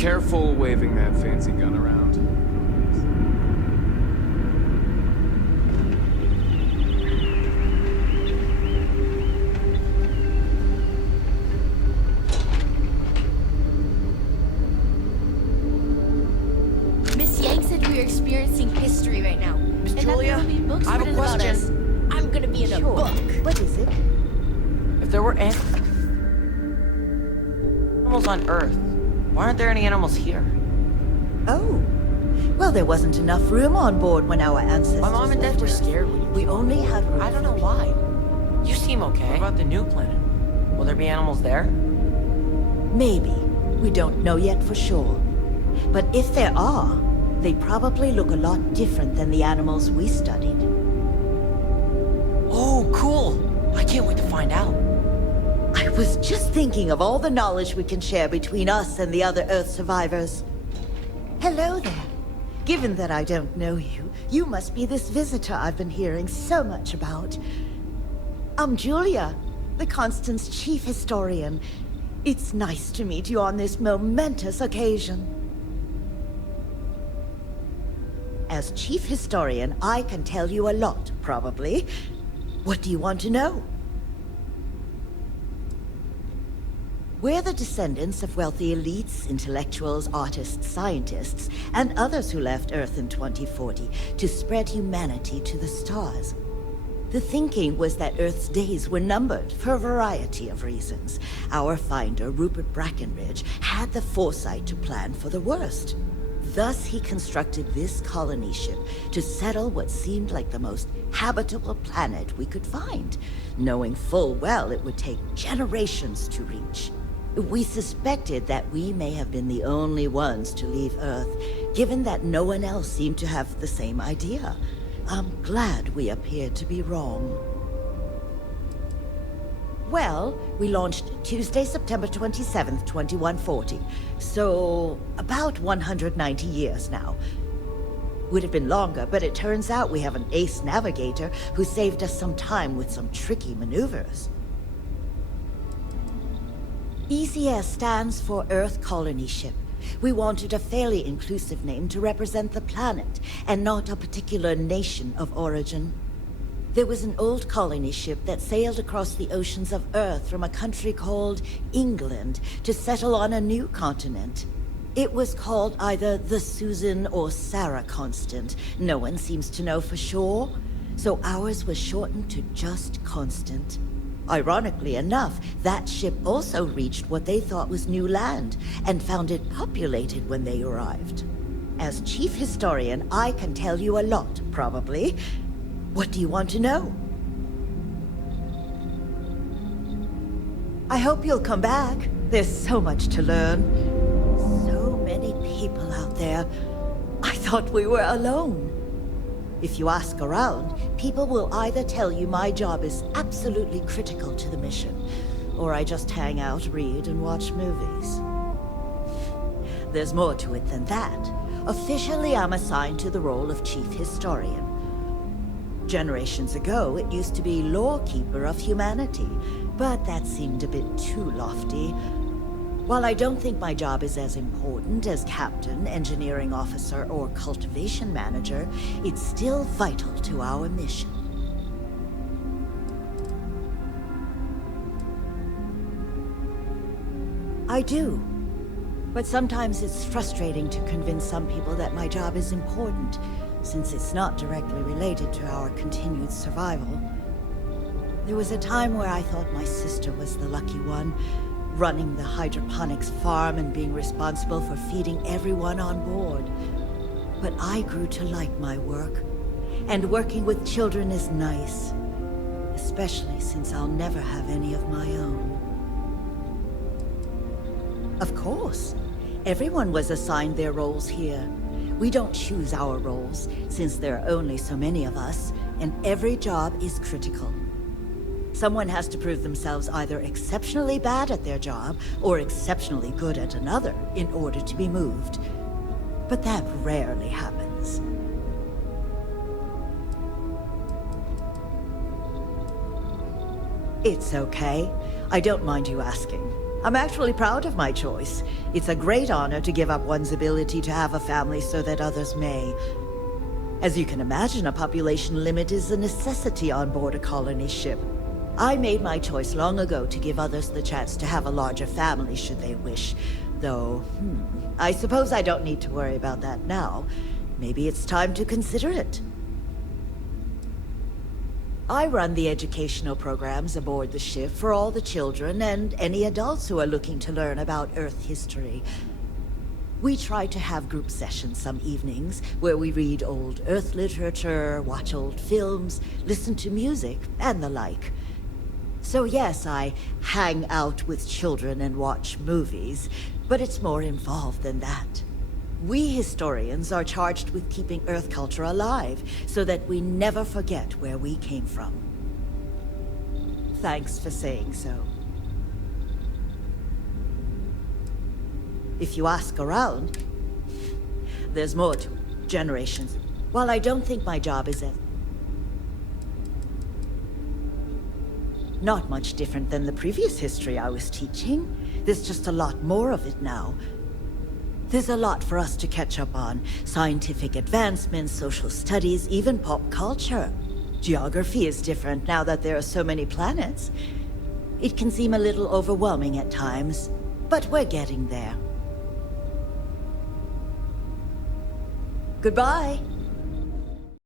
Careful waving that fancy gun around. Miss Yang said we are experiencing history right now. Miss And Julia, that there will be books I have a written about question. us. I'm gonna be in a Sure. book. What is it? If there were animals on Earth, why aren't there any animals here? Oh. Well, there wasn't enough room on board when our ancestors My mom and dad left were Earth. scared when you We only had room. I don't know why. You seem okay. What about the new planet? Will there be animals there? Maybe. We don't know yet for sure. But if there are, they probably look a lot different than the animals we studied. Oh, cool. I can't wait to find out. I was just thinking of all the knowledge we can share between us and the other Earth survivors. Hello there. Given that I don't know you, you must be this visitor I've been hearing so much about. I'm Julia, the Constant's chief historian. It's nice to meet you on this momentous occasion. As chief historian, I can tell you a lot, probably. What do you want to know? We're the descendants of wealthy elites, intellectuals, artists, scientists, and others who left Earth in 2040 to spread humanity to the stars. The thinking was that Earth's days were numbered for a variety of reasons. Our finder, Rupert Brackenridge, had the foresight to plan for the worst. Thus, he constructed this colony ship to settle what seemed like the most habitable planet we could find, knowing full well it would take generations to reach. We suspected that we may have been the only ones to leave Earth, given that no one else seemed to have the same idea. I'm glad we appeared to be wrong. Well, we launched Tuesday, September 27th, 2140. So, about 190 years now. Would have been longer, but it turns out we have an ace navigator who saved us some time with some tricky maneuvers. ECS stands for Earth Colony Ship. We wanted a fairly inclusive name to represent the planet, and not a particular nation of origin. There was an old colony ship that sailed across the oceans of Earth from a country called England to settle on a new continent. It was called either the Susan or Sarah Constant. No one seems to know for sure, so ours was shortened to just Constant. Ironically enough, that ship also reached what they thought was new land, and found it populated when they arrived. As chief historian, I can tell you a lot, probably. What do you want to know? I hope you'll come back. There's so much to learn. So many people out there. I thought we were alone. If you ask around, people will either tell you my job is absolutely critical to the mission, or I just hang out, read, and watch movies. There's more to it than that. Officially, I'm assigned to the role of chief historian. Generations ago, it used to be lawkeeper of humanity, but that seemed a bit too lofty. While I don't think my job is as important as captain, engineering officer, or cultivation manager, it's still vital to our mission. I do. But sometimes it's frustrating to convince some people that my job is important, since it's not directly related to our continued survival. There was a time where I thought my sister was the lucky one, running the hydroponics farm and being responsible for feeding everyone on board. But I grew to like my work, and working with children is nice, especially since I'll never have any of my own. Of course, everyone was assigned their roles here. We don't choose our roles, since there are only so many of us, and every job is critical. Someone has to prove themselves either exceptionally bad at their job or exceptionally good at another in order to be moved. But that rarely happens. It's okay. I don't mind you asking. I'm actually proud of my choice. It's a great honor to give up one's ability to have a family so that others may. As you can imagine, a population limit is a necessity on board a colony ship. I made my choice long ago to give others the chance to have a larger family should they wish. Though, I suppose I don't need to worry about that now. Maybe it's time to consider it. I run the educational programs aboard the ship for all the children and any adults who are looking to learn about Earth history. We try to have group sessions some evenings where we read old Earth literature, watch old films, listen to music, and the like. So yes, I hang out with children and watch movies, but it's more involved than that. We historians are charged with keeping Earth culture alive, so that we never forget where we came from. Thanks for saying so. If you ask around, there's more to it. Generations. While I don't think my job is not much different than the previous history I was teaching, there's just a lot more of it now. There's a lot for us to catch up on. Scientific advancements, social studies, even pop culture. Geography is different now that there are so many planets. It can seem a little overwhelming at times, but we're getting there. Goodbye.